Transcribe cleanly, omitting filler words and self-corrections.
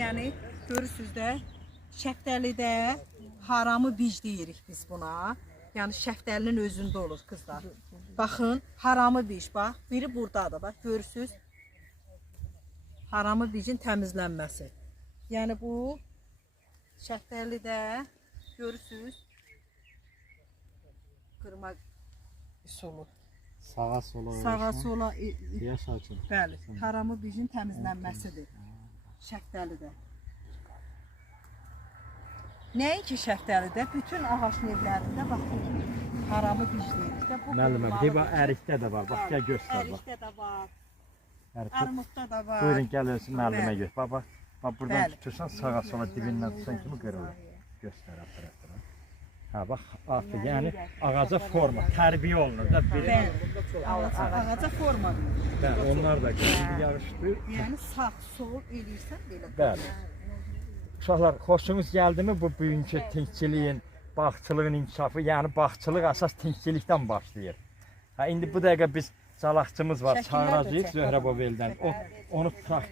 yəni görürsüz də, şəftəlidə haramı bic deyirik biz buna. Yəni şəftəlinin özündə olur qızlar. Baxın, haramı bic, bax, biri buradadır, bax, görürsüz. Haramı bicin təmizlənməsi. Yəni bu şəftəlidə görürsüz. Qırma üsulu. Sağa sola. Sağa sola. Yaş açın. Bəli, haramı bicin təmizlənməsidir. Şəftəlidə. Nəinki şəftəlidə, bütün ağac nevlərində baxın, haramı bicləyirikdə. Müəllimə, bir bax, ərikdə də var, bax, gəl göstər, bax. Ərikdə də var, Ərik. armudda da var. Buyurun, gəlirsin müəllimə Bəli. göz. Bax, bax, buradan Bəli. tutursan, sağa sola dibindən tutsan kimi qırılır. Göstər, tərəfdən. Ha, bax, artıq, yəni ağaca forma, tərbiyə olunur da biri. Bəli, ağaca forma verir. Bəli, onlar da qırılır, yağışdır. Yəni sağ, sol eləyirsən belə. Bəli. Uşaqlar, xoşunuz gəldimi bu bugünkü tinkçiliyin, bağçılığın inkişafı? Yəni bağçılıq əsas tinkçilikdən başlayır. Ha, indi bu dəqiqə biz çalaqçımız var, Şəkillər də çağıracağıq çək, Zöhrəbov eldən. Onu tutaq.